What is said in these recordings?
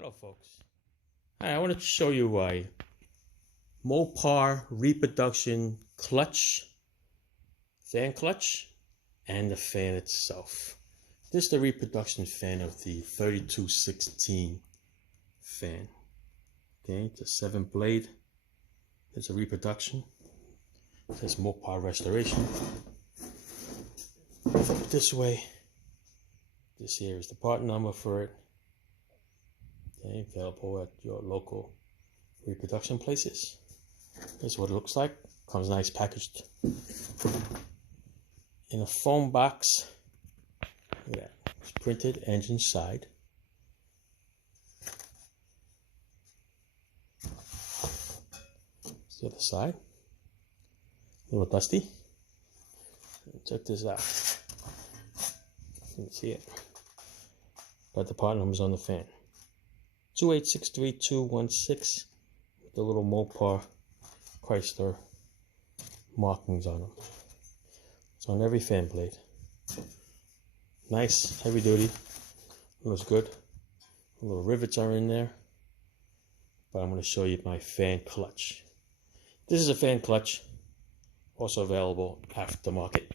Hello folks. Hi, I want to show you a Mopar reproduction clutch, fan clutch, and the fan itself. This is the reproduction fan of the 3216 fan. Okay, it's a 7 blade. It's a reproduction. It says Mopar restoration. Flip it this way. This here is the part number for it. Okay, available at your local reproduction places. This is what it looks like. Comes nice packaged in a foam box. Look at that. It's printed engine side. It's the other side. A little dusty. Check this out. You can see it. But the part number's on the fan. 2863216 with the little Mopar Chrysler markings on them. It's on every fan blade. Nice, heavy duty. Looks good. The little rivets are in there. But I'm going to show you my fan clutch. This is a fan clutch. Also available aftermarket.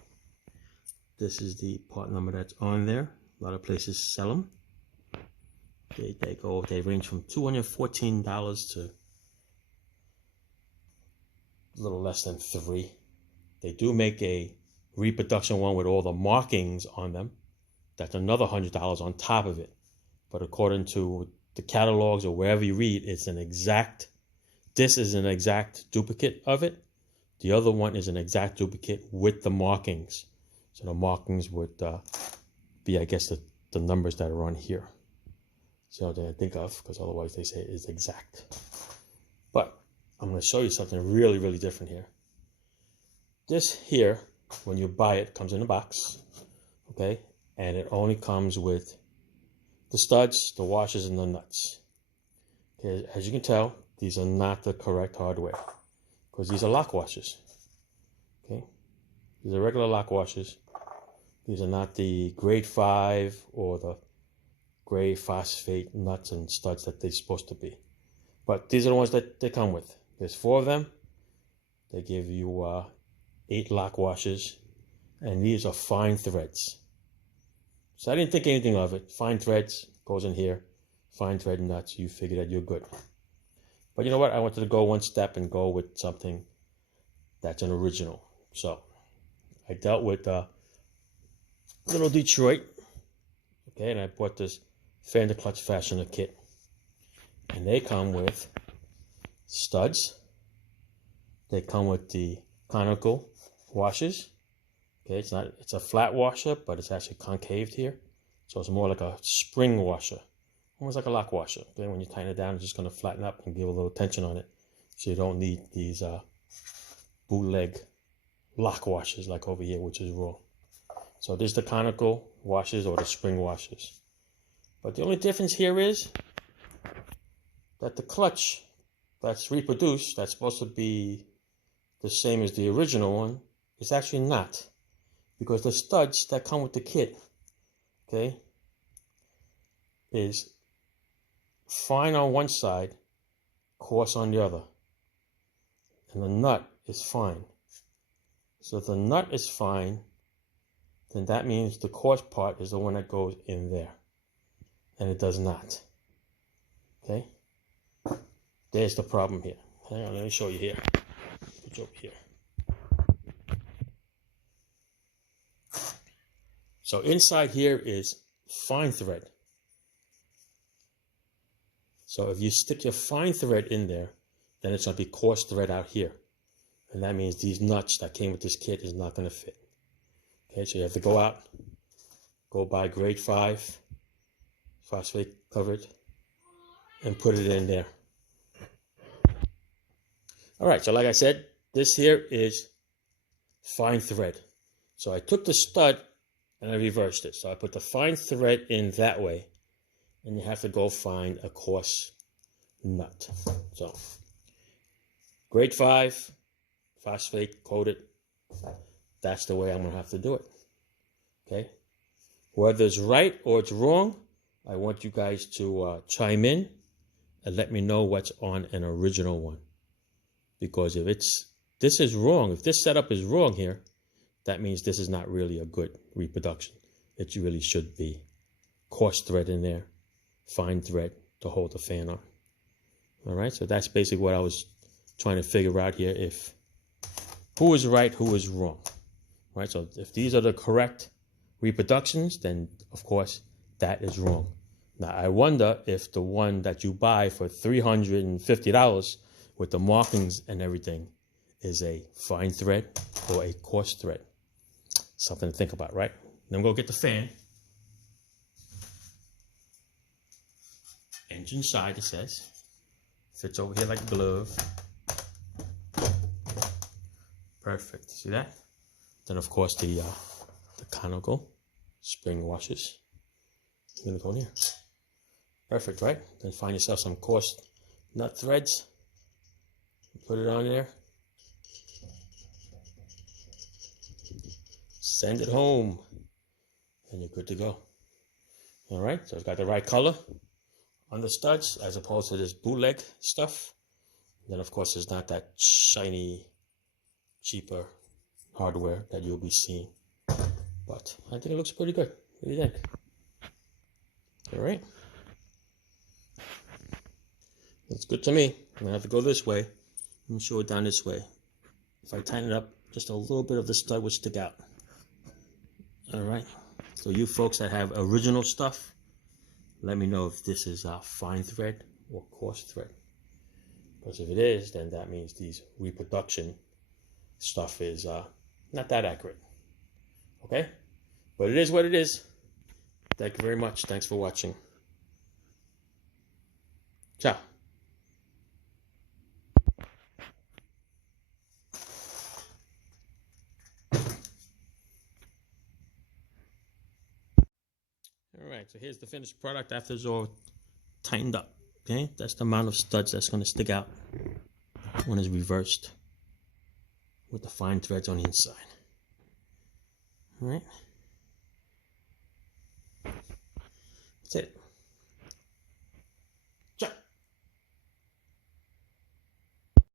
This is the part number that's on there. A lot of places sell them. They range from $214 to a little less than $3. They do make a reproduction one with all the markings on them. That's another $100 on top of it. But according to the catalogs or wherever you read, this is an exact duplicate of it. The other one is an exact duplicate with the markings. So the markings would be, I guess, the numbers that are on here. So that I think of, because otherwise they say it is exact. But I'm going to show you something really, really different here. This here, when you buy it, comes in a box, okay? And it only comes with the studs, the washers, and the nuts. Okay, as you can tell, these are not the correct hardware, because these are lock washers. Okay, these are regular lock washers. These are not the grade 5 or the gray phosphate nuts and studs that they're supposed to be. But these are the ones that they come with. There's 4 of them. They give you 8 lock washers, and these are fine threads. So I didn't think anything of it. Fine threads goes in here. Fine thread nuts. You figure that you're good. But you know what? I wanted to go one step and go with something that's an original. So I dealt with little Detroit. Okay, and I bought this fan clutch fastener kit, and they come with studs. They come with the conical washers. Okay, it's a flat washer, but it's actually concaved here, so it's more like a spring washer, almost like a lock washer. Okay, when you tighten it down, it's just going to flatten up and give a little tension on it, so you don't need these bootleg lock washers like over here, which is wrong. So this is the conical washers or the spring washers. But the only difference here is that the clutch that's reproduced, that's supposed to be the same as the original one, is actually not. Because the studs that come with the kit, okay, is fine on one side, coarse on the other. And the nut is fine. So if the nut is fine, then that means the coarse part is the one that goes in there. And it does not. Okay? There's the problem here. Hang on, let me show you here. Put you over here. So inside here is fine thread. So if you stick your fine thread in there, then it's going to be coarse thread out here. And that means these nuts that came with this kit is not going to fit. Okay, so you have to go out, go buy grade 5 phosphate covered, and put it in there. All right, so like I said, this here is fine thread. So I took the stud and I reversed it. So I put the fine thread in that way, and you have to go find a coarse nut. So grade 5 phosphate coated. That's the way I'm going to have to do it. Okay? Whether it's right or it's wrong, I want you guys to chime in and let me know what's on an original one. Because if this is wrong, if this setup is wrong here, that means this is not really a good reproduction. It really should be coarse thread in there, fine thread to hold the fan on. All right, so that's basically what I was trying to figure out here, if who is right, who is wrong. All right, so if these are the correct reproductions, then of course that is wrong. Now I wonder if the one that you buy for $350 with the markings and everything is a fine thread or a coarse thread. Something to think about, right? Then we'll go get the fan. Engine side, it says. Fits over here like a glove. Perfect. See that? Then of course the conical spring washers. I'm gonna go in here. Perfect, right? Then find yourself some coarse nut threads. Put it on there. Send it home. And you're good to go. All right, so it's got the right color on the studs as opposed to this bootleg stuff. And then of course it's not that shiny, cheaper hardware that you'll be seeing. But I think it looks pretty good. What do you think? All right. Looks good to me. I'm gonna have to go this way. Let me show it down this way. If I tighten it up, just a little bit of the stud would stick out. All right. So you folks that have original stuff, let me know if this is fine thread or coarse thread. Because if it is, then that means these reproduction stuff is not that accurate. Okay? But it is what it is. Thank you very much. Thanks for watching. Ciao. All right, so here's the finished product after it's all tightened up. Okay, that's the amount of studs that's going to stick out when it's reversed with the fine threads on the inside. All right, that's it.